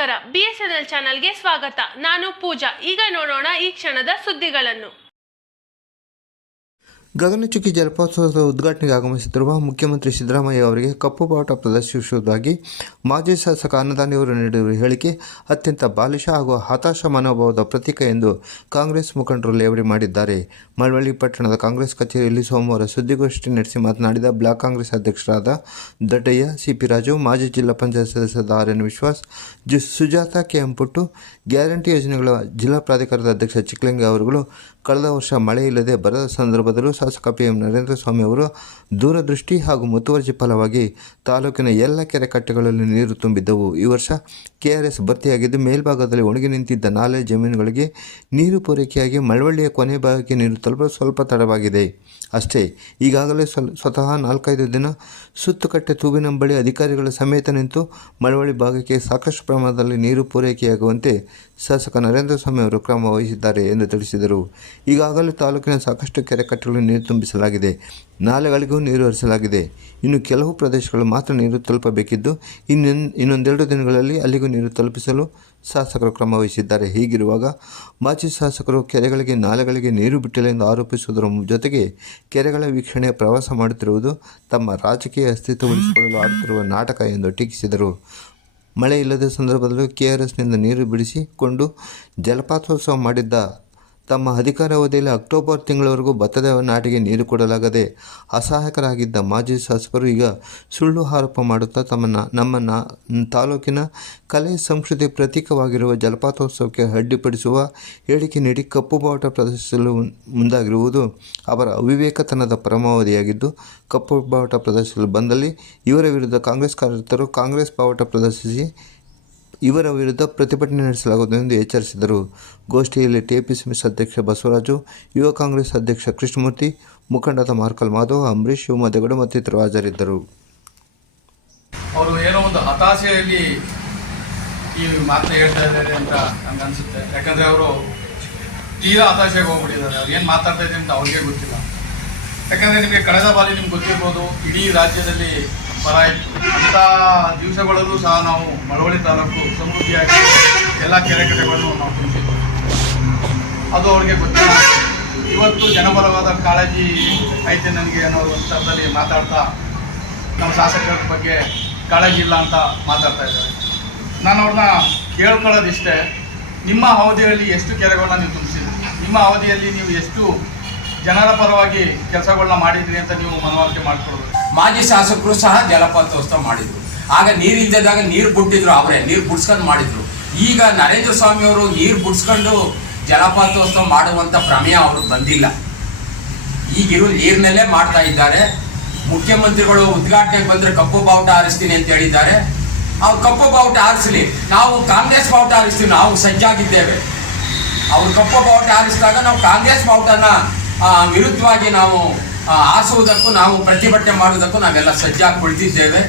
ನಮಸ್ಕಾರ. B S N L ಚಾನಲ್ಗೆ ಸ್ವಾಗತ. ನಾನು ಪೂಜಾ. ಈಗ ನೋಡೋಣ ಈ ಕ್ಷಣದ ಸುದ್ದಿಗಳನ್ನು. ಗಗನಚುಕ್ಕಿ ಜಲಪಾತೋತ್ಸವದ ಉದ್ಘಾಟನೆಗೆ ಆಗಮಿಸುತ್ತಿರುವ ಮುಖ್ಯಮಂತ್ರಿ ಸಿದ್ದರಾಮಯ್ಯ ಅವರಿಗೆ ಕಪ್ಪು ಬಾವುಟ ಪ್ರದರ್ಶಿಸುವುದಾಗಿ ಮಾಜಿ ಶಾಸಕ ಅನ್ನದಾನಿಯವರು ನೀಡಿರುವ ಹೇಳಿಕೆ ಅತ್ಯಂತ ಬಾಲಿಷ ಹಾಗೂ ಹತಾಶ ಮನೋಭಾವದ ಪ್ರತೀಕ ಎಂದು ಕಾಂಗ್ರೆಸ್ ಮುಖಂಡರು ಲೇವಡಿ ಮಾಡಿದ್ದಾರೆ. ಮಳವಳ್ಳಿ ಪಟ್ಟಣದ ಕಾಂಗ್ರೆಸ್ ಕಚೇರಿಯಲ್ಲಿ ಸೋಮವಾರ ಸುದ್ದಿಗೋಷ್ಠಿ ನಡೆಸಿ ಮಾತನಾಡಿದ ಬ್ಲಾಕ್ ಕಾಂಗ್ರೆಸ್ ಅಧ್ಯಕ್ಷರಾದ ದಡ್ಡಯ್ಯ, ಸಿಪಿ ರಾಜು, ಮಾಜಿ ಜಿಲ್ಲಾ ಪಂಚಾಯತ್ ಸದಸ್ಯರಾದ R N Vishwas, G, Sujatha K M Puttu guarantee ಯೋಜನೆಗಳ ಜಿಲ್ಲಾ ಪ್ರಾಧಿಕಾರದ ಅಧ್ಯಕ್ಷ ಚಿಕ್ಲಿಂಗ ಅವರುಗಳು ಕಳೆದ ವರ್ಷ ಮಳೆ ಇಲ್ಲದೆ ಬರದ ಸಂದರ್ಭದಲ್ಲೂ ಶಾಸಕ ಪಿ ಎಂ ನರೇಂದ್ರ ಸ್ವಾಮಿ ಅವರು ದೂರದೃಷ್ಟಿ ಹಾಗೂ ಮುತುವರ್ಜಿ ಫಲವಾಗಿ ತಾಲೂಕಿನ ಎಲ್ಲ ಕೆರೆ ಕಟ್ಟೆಗಳಲ್ಲಿ ನೀರು ತುಂಬಿದ್ದವು. ಈ ವರ್ಷ ಕೆಆರ್ಎಸ್ ಭರ್ತಿಯಾಗಿದ್ದು ಮೇಲ್ಭಾಗದಲ್ಲಿ ಒಣಗಿ ನಿಂತಿದ್ದ ನಾಲೆ ಜಮೀನುಗಳಿಗೆ ನೀರು ಪೂರೈಕೆಯಾಗಿ ಮಳವಳ್ಳಿಯ ಕೊನೆ ಭಾಗಕ್ಕೆ ನೀರು ತಲುಪಲು ಸ್ವಲ್ಪ ತಡವಾಗಿದೆ. ಅಷ್ಟೇ, ಈಗಾಗಲೇ ಸ್ವತಃ ನಾಲ್ಕೈದು ದಿನ ಸುತ್ತುಕಟ್ಟೆ ತೂಬಿನ ಬಳಿ ಅಧಿಕಾರಿಗಳ ಸಮೇತ ನಿಂತು ಮಳವಳ್ಳಿ ಭಾಗಕ್ಕೆ ಸಾಕಷ್ಟು ಪ್ರಮಾಣದಲ್ಲಿ ನೀರು ಪೂರೈಕೆಯಾಗುವಂತೆ ಶಾಸಕ ನರೇಂದ್ರ ಸ್ವಾಮಿ ಅವರು ಕ್ರಮ ವಹಿಸಿದ್ದಾರೆ ಎಂದು ತಿಳಿಸಿದರು. ಈಗಾಗಲೇ ತಾಲೂಕಿನ ಸಾಕಷ್ಟು ಕೆರೆ ಕಟ್ಟೆಗಳು ನೀರು ತುಂಬಿಸಲಾಗಿದೆ. ನಾಲೆಗಳಿಗೂ ನೀರು ಹರಿಸಲಾಗಿದೆ. ಇನ್ನು ಕೆಲವು ಪ್ರದೇಶಗಳು ಮಾತ್ರ ನೀರು ತಲುಪಬೇಕಿದ್ದು, ಇನ್ನೊಂದು, ಇನ್ನೊಂದೆರಡು ದಿನಗಳಲ್ಲಿ ಅಲ್ಲಿಗೂ ನೀರು ತಲುಪಿಸಲು ಶಾಸಕರು ಕ್ರಮ ವಹಿಸಿದ್ದಾರೆ. ಹೀಗಿರುವಾಗ ಮಾಜಿ ಶಾಸಕರು ಕೆರೆಗಳಿಗೆ, ನಾಲೆಗಳಿಗೆ ನೀರು ಬಿಟ್ಟಿಲ್ಲ ಎಂದು ಆರೋಪಿಸುವುದರ ಜೊತೆಗೆ ಕೆರೆಗಳ ವೀಕ್ಷಣೆ ಪ್ರವಾಸ ಮಾಡುತ್ತಿರುವುದು ತಮ್ಮ ರಾಜಕೀಯ ಅಸ್ತಿತ್ವ ಉಳಿಸಿಕೊಳ್ಳಲು ಆಡುತ್ತಿರುವ ನಾಟಕ ಎಂದು ಟೀಕಿಸಿದರು. ಮಳೆ ಇಲ್ಲದ ಸಂದರ್ಭದಲ್ಲೂ ಕೆ ಆರ್ ಎಸ್ನಿಂದ ನೀರು ಬಿಡಿಸಿಕೊಂಡು ಜಲಪಾತೋತ್ಸವ ಮಾಡಿದ್ದ ತಮ್ಮ ಅಧಿಕಾರಾವಧಿಯಲ್ಲಿ ಅಕ್ಟೋಬರ್ ತಿಂಗಳವರೆಗೂ ಭತ್ತದ ನಾಟಿಗೆ ನೀರು ಕೊಡಲಾಗದೆ ಅಸಹಾಯಕರಾಗಿದ್ದ ಮಾಜಿ ಶಾಸಕರು ಈಗ ಸುಳ್ಳು ಆರೋಪ ಮಾಡುತ್ತಾ ತಮ್ಮ ನಮ್ಮ ನಾ- ತಾಲೂಕಿನ ಕಲೆ ಸಂಸ್ಕೃತಿ ಪ್ರತೀಕವಾಗಿರುವ ಜಲಪಾತೋತ್ಸವಕ್ಕೆ ಅಡ್ಡಿಪಡಿಸುವ ಹೇಳಿಕೆ ನೀಡಿ ಕಪ್ಪು ಬಾವುಟ ಪ್ರದರ್ಶಿಸಲು ಮುಂದಾಗಿರುವುದು ಅವರ ಅವಿವೇಕತನದ ಪರಮಾವಧಿಯಾಗಿದ್ದು, ಕಪ್ಪು ಬಾವುಟ ಪ್ರದರ್ಶಿಸಲು ಬಂದಲ್ಲಿ ಇವರ ವಿರುದ್ಧ ಕಾಂಗ್ರೆಸ್ ಕಾರ್ಯಕರ್ತರು ಕಾಂಗ್ರೆಸ್ ಬಾವುಟ ಪ್ರದರ್ಶಿಸಿ ಇವರ ವಿರುದ್ಧ ಪ್ರತಿಭಟನೆ ನಡೆಸಲಾಗುವುದು ಎಂದು ಎಚ್ಚರಿಸಿದರು. ಗೋಷ್ಠಿಯಲ್ಲಿ ಟಿಎಪಿಸಿಎಸ್ ಅಧ್ಯಕ್ಷ ಬಸವರಾಜು, ಯುವ ಕಾಂಗ್ರೆಸ್ ಅಧ್ಯಕ್ಷ ಕೃಷ್ಣಮೂರ್ತಿ ಮುಖಂಡದ ಮಾರ್ಕಲ್ ಮಾಧವ್ ಅಂಬರೀಶ್ ಶಿವಮೊಗ್ಗಗೌಡ ಮತ್ತಿತರರು ಹಾಜರಿದ್ದರು. ಅವರು ಏನೋ ಒಂದು ಹತಾಶೆಯಲ್ಲಿ ಈ ಮಾತನ್ನ ಹೇಳ್ತಾ ಇದ್ದಾರೆ ಅಂತ ನನಗೆ ಅನಿಸುತ್ತೆ. ಯಾಕಂದ್ರೆ ಅವರು ತೀರಾ ಹತಾಶೆಗೆ ಹೋಗ್ಬಿಟ್ಟಿದ್ದಾರೆ. ಅವ್ರು ಏನು ಮಾತಾಡ್ತಾ ಇದ್ದಾರೆ ಅಂತ ಅವ್ರಿಗೆ ಗೊತ್ತಿಲ್ಲ. ಯಾಕಂದ್ರೆ ನಿಮಗೆ ಕಳೆದ ಬಾರಿ ನಿಮ್ಗೆ ಗೊತ್ತಿರ್ಬೋದು, ಇಡೀ ರಾಜ್ಯದಲ್ಲಿ ಇತ್ತು. ಅಂಥ ದಿವಸಗಳಲ್ಲೂ ಸಹ ನಾವು ಮಳವಳ್ಳಿ ತಾಲೂಕು ಸಮೃದ್ಧಿಯಾಗಿ ಎಲ್ಲ ಕೆರೆ ಕಟ್ಟೆಗಳನ್ನು ನಾವು ತಿಳಿಸಿದ್ವಿ ಅದು ಅವ್ರಿಗೆ ಗೊತ್ತಿಲ್ಲ. ಇವತ್ತು ಜನಪರವಾದ ಕಾಳಜಿ ಐತೆ ನನಗೆ ಅನ್ನೋ ಸ್ಥಳದಲ್ಲಿ ಮಾತಾಡ್ತಾ ನಮ್ಮ ಶಾಸಕರ ಬಗ್ಗೆ ಕಾಳಜಿ ಇಲ್ಲ ಅಂತ ಮಾತಾಡ್ತಾ ಇದ್ದಾರೆ. ನಾನು ಅವ್ರನ್ನ ಕೇಳ್ಕೊಳ್ಳೋದಿಷ್ಟೇ, ನಿಮ್ಮ ಅವಧಿಯಲ್ಲಿ ಎಷ್ಟು ಕೆರೆಗಳನ್ನ ನೀವು ತುಂಬಿಸಿದ್ರಿ? ನಿಮ್ಮ ಅವಧಿಯಲ್ಲಿ ನೀವು ಎಷ್ಟು ಜನರ ಪರವಾಗಿ ಕೆಲಸಗಳನ್ನ ಮಾಡಿದ್ರಿ ಅಂತ ನೀವು ಮನವರಿಕೆ ಮಾಡಿಕೊಡ್ಬೇಕು ಮಾಜಿ ಶಾಸಕರು ಸಹ ಜಲಪಾತೋತ್ಸವ ಮಾಡಿದ್ರು. ಆಗ ನೀರಿಲ್ಲದಾಗ ನೀರು ಬಿಟ್ಟಿದ್ರು ಅವರೇ, ನೀರು ಬಿಡ್ಸ್ಕೊಂಡು ಮಾಡಿದ್ರು. ಈಗ ನರೇಂದ್ರ ಸ್ವಾಮಿ ಅವರು ನೀರು ಬುಡ್ಸ್ಕೊಂಡು ಜಲಪಾತೋತ್ಸವ ಮಾಡುವಂತ ಪ್ರಮೇಯ ಅವರು ಬಂದಿಲ್ಲ. ಈಗಿರೋ ನೀರಿನಲ್ಲೇ ಮಾಡ್ತಾ ಇದ್ದಾರೆ. ಮುಖ್ಯಮಂತ್ರಿಗಳು ಉದ್ಘಾಟನೆಗೆ ಬಂದ್ರೆ ಕಪ್ಪು ಬಾವುಟ ಹಾರಿಸ್ತೀನಿ ಅಂತ ಹೇಳಿದ್ದಾರೆ. ಅವ್ರು ಕಪ್ಪು ಬಾವುಟ ಹಾರಿಸ್ಲಿ ನಾವು ಕಾಂಗ್ರೆಸ್ ಬಾವುಟ ಹಾರಿಸ್ತೀವಿ ನಾವು ಸಜ್ಜಾಗಿದ್ದೇವೆ. ಅವ್ರು ಕಪ್ಪು ಬಾವುಟ ಹಾರಿಸಿದಾಗ ನಾವು ಕಾಂಗ್ರೆಸ್ ಬಾವುಟನ ವಿರುದ್ಧವಾಗಿ ನಾವು ಆ, ಹಾರಿಸುವುದಕ್ಕೂ ನಾವು ಪ್ರತಿಭಟನೆ ಮಾಡುವುದಕ್ಕೂ ನಾವೆಲ್ಲ ಸಜ್ಜಾಗಿ ಕುಳಿತಿದ್ದೇವೆ